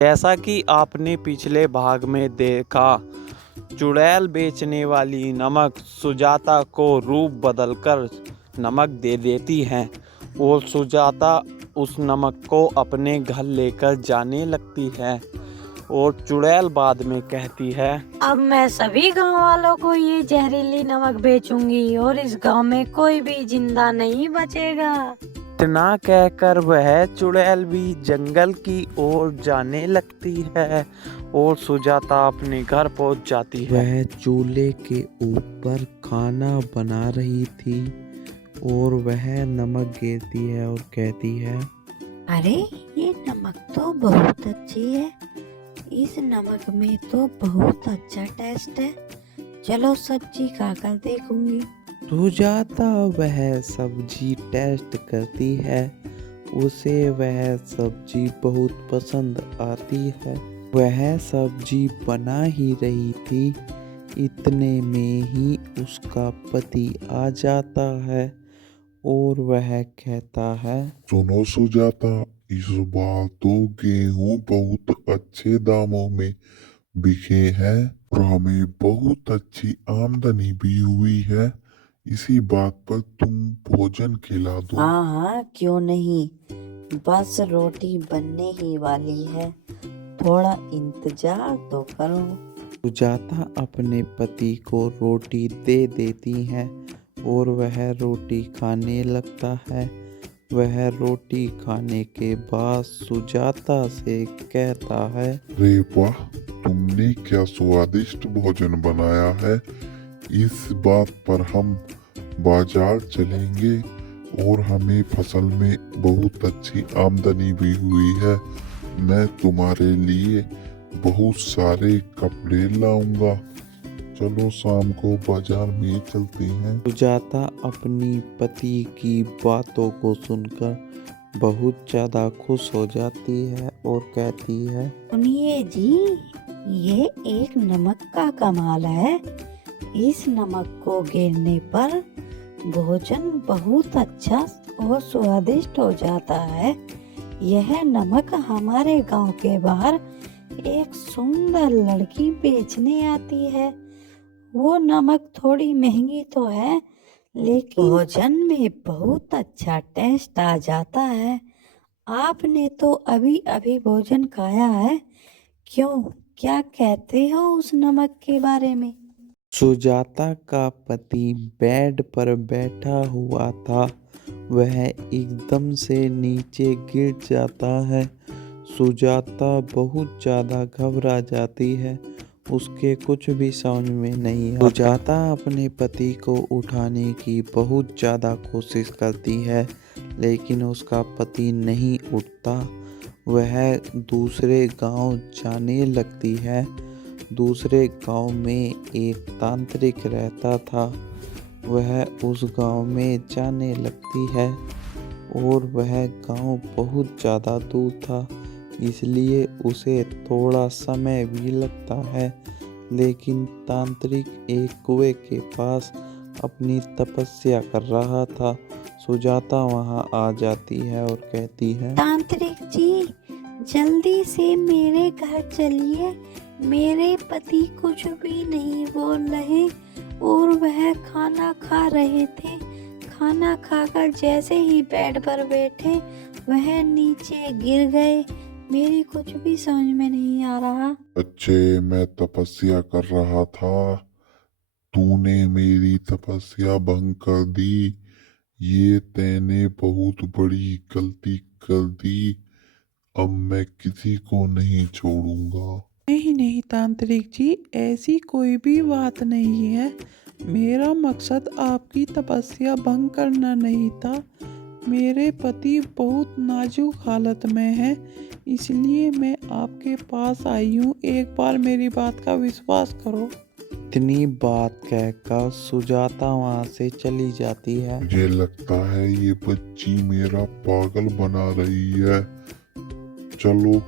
जैसा कि आपने पिछले भाग में देखा, चुड़ैल बेचने वाली नमक सुजाता को रूप बदलकर नमक दे देती है और सुजाता उस नमक को अपने घर लेकर जाने लगती है और चुड़ैल बाद में कहती है, अब मैं सभी गांव वालों को ये जहरीली नमक बेचूंगी और इस गांव में कोई भी जिंदा नहीं बचेगा। इतना कहकर वह चुड़ैल भी जंगल की ओर जाने लगती है और सुजाता अपने घर पहुंच जाती है। वह चूल्हे के ऊपर खाना बना रही थी और वह नमक गिरती है और कहती है, अरे ये नमक तो बहुत अच्छी है, इस नमक में तो बहुत अच्छा टेस्ट है, चलो सब्जी खाकर देखूंगी। सुजाता वह सब्जी टेस्ट करती है, उसे वह सब्जी बहुत पसंद आती है। वह सब्जी बना ही रही थी, इतने में ही उसका पति आ जाता है और वह कहता है, सुनो सुजाता, इस बार तो गेहूं बहुत अच्छे दामों में बिके हैं और हमें बहुत अच्छी आमदनी भी हुई है। इसी बात पर तुम भोजन खिला दो। हाँ हाँ क्यों नहीं, बस रोटी बनने ही वाली है, थोड़ा इंतजार तो करो। सुजाता अपने पति को रोटी दे देती है और वह रोटी खाने लगता है। वह रोटी खाने के बाद सुजाता से कहता है, रे वाह, तुमने क्या स्वादिष्ट भोजन बनाया है। इस बात पर हम बाजार चलेंगे और हमें फसल में बहुत अच्छी आमदनी भी हुई है। मैं तुम्हारे लिए बहुत सारे कपड़े लाऊंगा। चलो शाम को बाजार में चलते हैं। सुजाता अपनी पति की बातों को सुनकर बहुत ज़्यादा खुश हो जाती है और कहती है, सुनिए जी, ये एक नमक का कमाल है, इस नमक को गिरने पर भोजन बहुत अच्छा और स्वादिष्ट हो जाता है। यह नमक हमारे गांव के बाहर एक सुंदर लड़की बेचने आती है। वो नमक थोड़ी महंगी तो है, लेकिन भोजन में बहुत अच्छा टेस्ट आ जाता है। आपने तो अभी अभी भोजन खाया है, क्यों, क्या कहते हो उस नमक के बारे में? सुजाता का पति बेड पर बैठा हुआ था, वह एकदम से नीचे गिर जाता है। सुजाता बहुत ज़्यादा घबरा जाती है, उसके कुछ भी समझ में नहीं आता। सुजाता अपने पति को उठाने की बहुत ज़्यादा कोशिश करती है, लेकिन उसका पति नहीं उठता। वह दूसरे गांव जाने लगती है। दूसरे गांव में एक तांत्रिक रहता था। वह उस गांव में जाने लगती है और वह गांव बहुत ज़्यादा दूर था, इसलिए उसे थोड़ा समय भी लगता है। लेकिन तांत्रिक एक कुएं के पास अपनी तपस्या कर रहा था। सुजाता वहां आ जाती है और कहती है, तांत्रिक जी, जल्दी से मेरे घर चलिए, मेरे पति कुछ भी नहीं बोल रहे और वह खाना खा रहे थे। खाना खाकर जैसे ही बेड पर बैठे वह नीचे गिर गए। मेरी कुछ भी समझ में नहीं आ रहा। बच्चे, मैं तपस्या कर रहा था, तूने मेरी तपस्या भंग कर दी। ये तैने बहुत बड़ी गलती कर दी। अब मैं किसी को नहीं छोड़ूंगा। नहीं नहीं तांत्रिक जी, ऐसी कोई भी बात नहीं है। मेरा मकसद आपकी तपस्या भंग करना नहीं था। मेरे पति बहुत नाजुक हालत में हैं, इसलिए मैं आपके पास आई हूँ। एक बार मेरी बात का विश्वास करो। इतनी बात कहकर सुजाता वहाँ से चली जाती है। मुझे लगता है ये बच्ची मेरा पागल बना रही है। चलो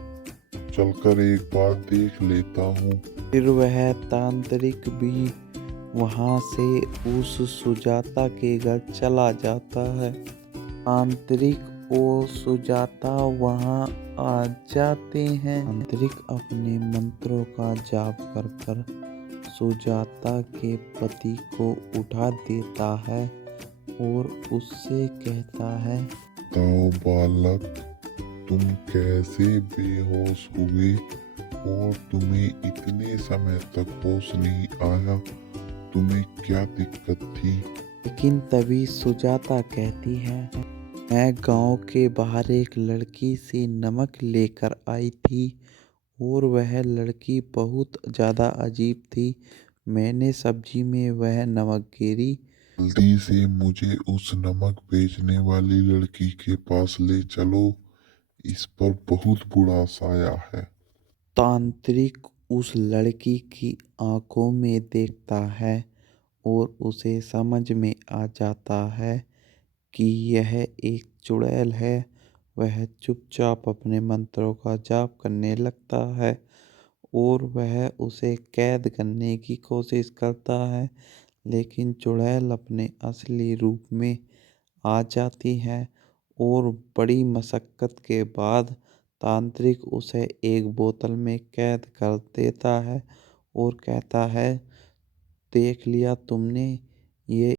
चलकर एक बार देख लेता हूँ। फिर वह तांत्रिक भी वहाँ से उस सुजाता के घर चला जाता है। तांत्रिक और सुजाता वहाँ आ जाते हैं। तांत्रिक अपने मंत्रों का जाप कर कर सुजाता के पति को उठा देता है और उससे कहता है, बताओ बालक, तुम कैसे बेहोश हुए और तुम्हें इतने समय तक होश नहीं आया? तुम्हें क्या दिक्कत थी? लेकिन तभी सुजाता कहती है, मैं गांव के बाहर एक लड़की से नमक लेकर आई थी और वह लड़की बहुत ज़्यादा अजीब थी। मैंने सब्जी में वह नमक गिरी। जल्दी से मुझे उस नमक बेचने वाली लड़की के पास ले चलो, इस पर बहुत बुरा साया है। तांत्रिक उस लड़की की आंखों में देखता है और उसे समझ में आ जाता है कि यह एक चुड़ैल है। वह चुपचाप अपने मंत्रों का जाप करने लगता है और वह उसे कैद करने की कोशिश करता है, लेकिन चुड़ैल अपने असली रूप में आ जाती है और बड़ी मशक्कत के बाद तांत्रिक उसे एक बोतल में कैद कर देता है और कहता है, देख लिया तुमने, ये